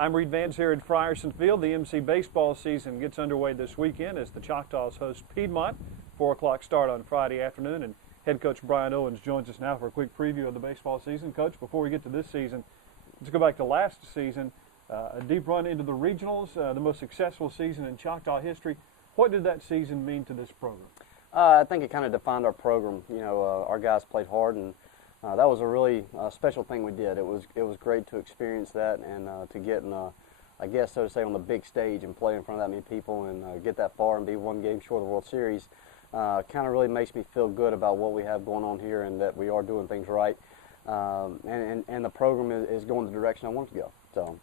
I'm Reid Vance here at Frierson Field. The MC baseball season gets underway this weekend as the Choctaws host Piedmont. 4 o'clock start on Friday afternoon, and head coach Brian Owens joins us now for a quick preview of the baseball season. Coach, before we get to this season, let's go back to last season, a deep run into the regionals, the most successful season in Choctaw history. What did that season mean to this program? I think it kind of defined our program. Our guys played hard, and that was a really special thing we did. It was great to experience that and to get in, I guess, so to say, on the big stage and play in front of that many people and get that far and be one game short of the World Series. Kind of really makes me feel good about what we have going on here and that we are doing things right. And the program is going the direction I want it to go. So,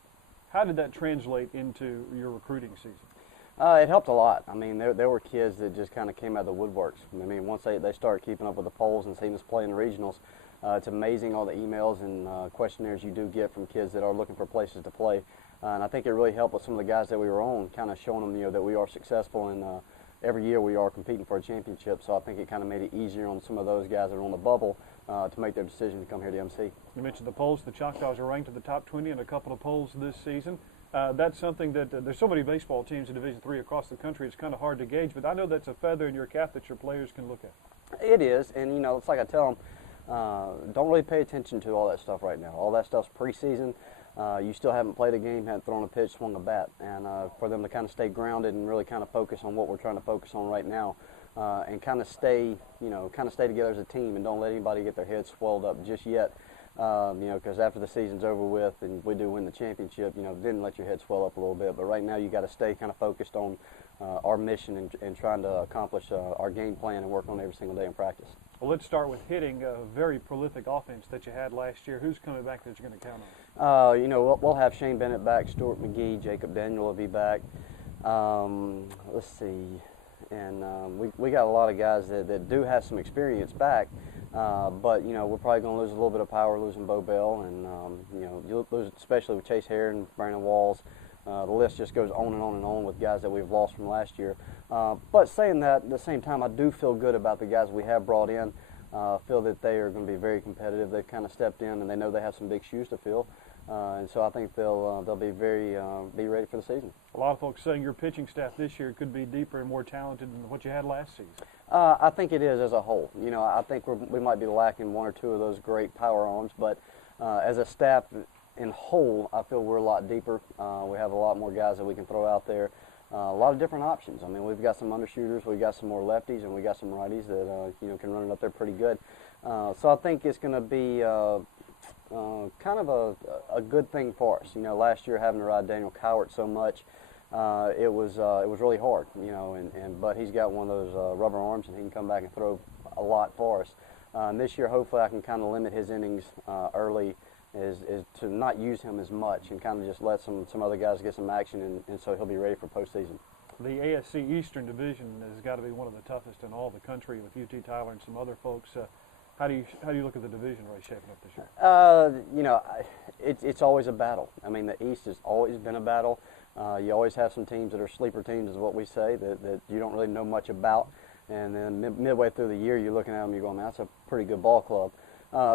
how did that translate into your recruiting season? It helped a lot. I mean, there were kids that just kind of came out of the woodworks. I mean, once they started keeping up with the polls and seeing us play in the regionals, it's amazing all the emails and questionnaires you do get from kids that are looking for places to play. And I think it really helped with some of the guys that we were on, kind of showing them, that we are successful and every year we are competing for a championship. So I think it kind of made it easier on some of those guys that are on the bubble to make their decision to come here to MC. You mentioned the polls. The Choctaws are ranked in the top 20 in a couple of polls this season. That's something that there's so many baseball teams in Division III across the country, it's kind of hard to gauge, but I know that's a feather in your cap that your players can look at. It is, and it's like I tell them, don't really pay attention to all that stuff right now. All that stuff's preseason. You still haven't played a game, haven't thrown a pitch, swung a bat, and for them to kind of stay grounded and really kind of focus on what we're trying to focus on right now, and kind of stay together as a team and don't let anybody get their heads swelled up just yet. Because after the season's over with and we do win the championship, then let your head swell up a little bit. But right now you got to stay kind of focused on our mission and trying to accomplish our game plan and work on every single day in practice. Well, let's start with hitting a very prolific offense that you had last year. Who's coming back that you're going to count on? We'll have Shane Bennett back, Stuart McGee, Jacob Daniel will be back. Let's see. And we got a lot of guys that do have some experience back. But we're probably going to lose a little bit of power losing Bo Bell, and you'll lose, especially with Chase Herron, Brandon Walls. The list just goes on and on and on with guys that we've lost from last year. But saying that, at the same time, I do feel good about the guys we have brought in. Feel that they are going to be very competitive. They've kind of stepped in, and they know they have some big shoes to fill. And so I think they'll be be ready for the season. A lot of folks saying your pitching staff this year could be deeper and more talented than what you had last season. I think it is as a whole. I think we might be lacking one or two of those great power arms, but as a staff in whole, I feel we're a lot deeper. We have a lot more guys that we can throw out there. A lot of different options. I mean, we've got some undershooters, we've got some more lefties, and we got some righties that can run it up there pretty good. So I think it's going to be kind of a good thing for us. Last year having to ride Daniel Cowart so much, it was really hard. But he's got one of those rubber arms, and he can come back and throw a lot for us. And this year, hopefully, I can kind of limit his innings early, is to not use him as much and kind of just let some other guys get some action, and so he'll be ready for postseason. The ASC Eastern Division has got to be one of the toughest in all the country with UT Tyler and some other folks. How do you look at the division race shaping up this year? It's always a battle. I mean, the East has always been a battle. You always have some teams that are sleeper teams, is what we say, that you don't really know much about. And then midway through the year, you're looking at them, you're going, that's a pretty good ball club.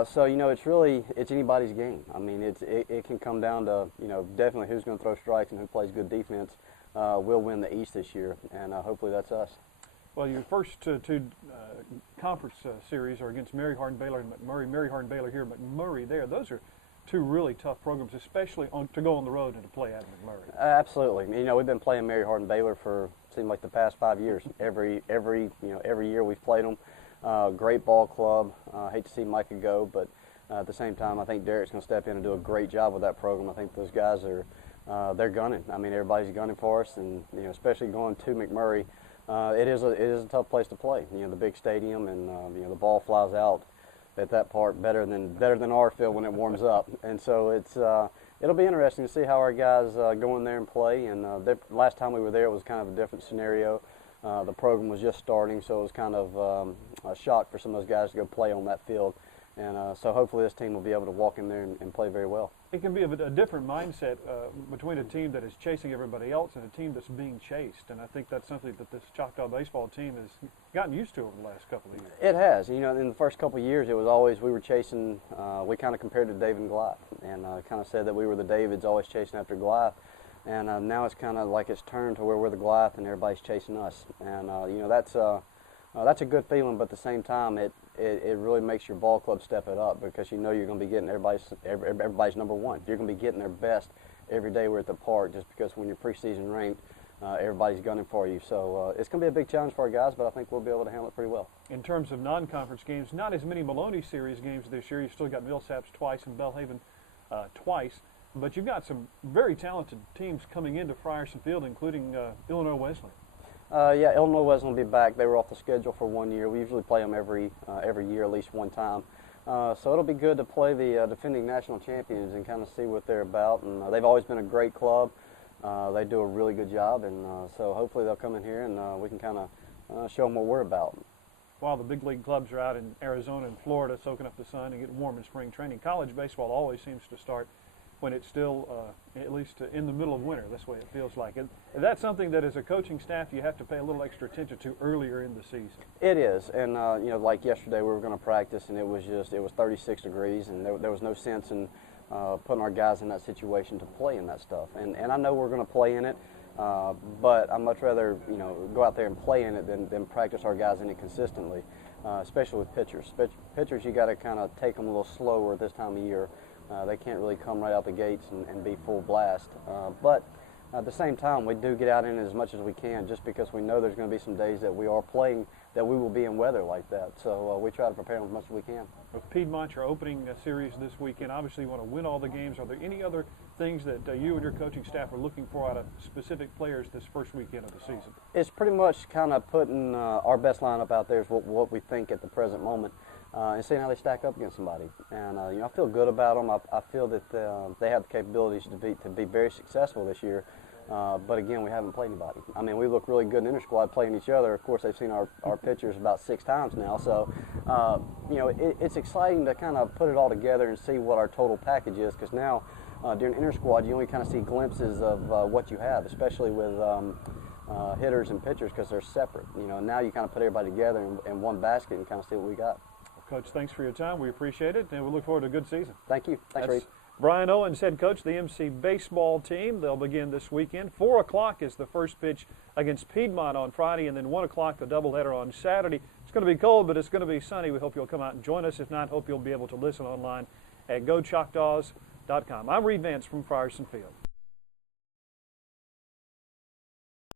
So it's anybody's game. I mean, it can come down to definitely who's going to throw strikes and who plays good defense. Will win the East this year, and hopefully that's us. Well, your first two conference series are against Mary Hardin Baylor and McMurray. Mary Hardin Baylor here, McMurray there. Those are two really tough programs, especially to go on the road and to play at McMurray. Absolutely. We've been playing Mary Hardin Baylor for seemed like the past 5 years. Every year we've played them. Great ball club. Hate to see Micah go, but at the same time, I think Derek's going to step in and do a great job with that program. I think those guys they're gunning. I mean, everybody's gunning for us, and especially going to McMurray. It is a tough place to play. The big stadium, and the ball flies out at that part better than our field when it warms up. And so it'll be interesting to see how our guys go in there and play. And last time we were there, it was kind of a different scenario. The program was just starting, so it was kind of a shock for some of those guys to go play on that field. And so hopefully this team will be able to walk in there and play very well. It can be a different mindset between a team that is chasing everybody else and a team that's being chased. And I think that's something that this Choctaw baseball team has gotten used to over the last couple of years. It has. You know, in the first couple of years, it was always we were chasing, we kind of compared to David and Goliath, and kind of said that we were the Davids always chasing after Goliath. And now it's kind of like it's turned to where we're the Goliath and everybody's chasing us. And, you know, that's a good feeling, but at the same time, it really makes your ball club step it up, because you know you're going to be getting everybody's number one. You're going to be getting their best every day we're at the park, just because when you're preseason ranked, everybody's gunning for you. So it's going to be a big challenge for our guys, but I think we'll be able to handle it pretty well. In terms of non-conference games, not as many Maloney Series games this year. You still got Millsaps twice and Belhaven twice. But you've got some very talented teams coming into Frierson Field, including Illinois Wesleyan. Yeah, Illinois Wesleyan will be back. They were off the schedule for 1 year. We usually play them every year, at least one time. So it'll be good to play the defending national champions and kind of see what they're about. And they've always been a great club. They do a really good job, and so hopefully they'll come in here and we can kind of show them what we're about. While the big league clubs are out in Arizona and Florida soaking up the sun and getting warm in spring training, college baseball always seems to start when it's still at least in the middle of winter. That's the way it feels like. And that's something that as a coaching staff you have to pay a little extra attention to earlier in the season. It is, and you know, like yesterday we were going to practice and it was 36 degrees, and there was no sense in putting our guys in that situation to play in that stuff. And I know we're going to play in it, but I'd much rather, you know, go out there and play in it than practice our guys in it consistently, especially with pitchers. Pitchers, you got to kind of take them a little slower this time of year. They can't really come right out the gates and be full blast. But at the same time, we do get out in it as much as we can, just because we know there's going to be some days that we are playing that we will be in weather like that. So we try to prepare them as much as we can. With Piedmont, your opening series this weekend, obviously you want to win all the games. Are there any other things that you and your coaching staff are looking for out of specific players this first weekend of the season? It's pretty much kind of putting our best lineup out there is what we think at the present moment. And seeing how they stack up against somebody, and you know, I feel good about them. I feel that they have the capabilities to be very successful this year. But again, we haven't played anybody. I mean, we look really good in inter-squad playing each other. Of course, they've seen our pitchers about 6 times now. So you know, it's exciting to kind of put it all together and see what our total package is. Because now during inter-squad, you only kind of see glimpses of what you have, especially with hitters and pitchers, because they're separate. You know, now you kind of put everybody together in one basket and kind of see what we got. Coach, thanks for your time. We appreciate it, and we look forward to a good season. Thank you. Thanks, Reid. Brian Owens, head coach of the MC baseball team. They'll begin this weekend. 4 o'clock is the first pitch against Piedmont on Friday, and then 1 o'clock the doubleheader on Saturday. It's going to be cold, but it's going to be sunny. We hope you'll come out and join us. If not, hope you'll be able to listen online at GoChoctaws.com. I'm Reid Vance from Frierson Field.